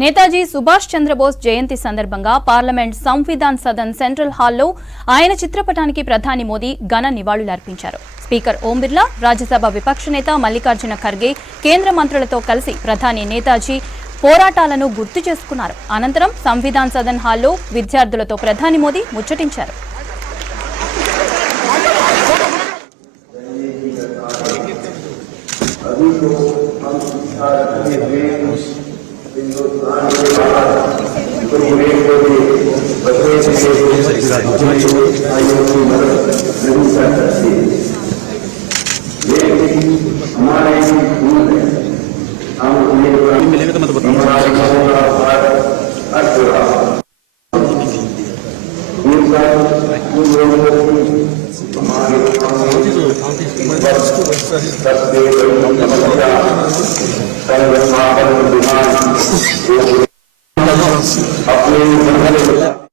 నేతాజీ సుభాష్ చంద్రబోస్ జయంతి సందర్భంగా పార్లమెంట్ సంవిధాన్ సదన్ సెంట్రల్ హాల్లో ఆయన చిత్రపటానికి ప్రధాని మోదీ ఘన నివాళులర్పించారు. స్పీకర్ ఓం బిర్లా, రాజ్యసభ విపక్ష నేత మల్లికార్జున ఖర్గే కేంద్ర మంత్రులతో కలిసి ప్రధాని నేతాజీ పోరాటాలను గుర్తు చేసుకున్నారు. అనంతరం సంవిధాన్ సదన్ హాల్లో విద్యార్థులతో ప్రధాని మోదీ ముచ్చటించారు. मिलेगा तो मैं तो बताऊंगा। अपने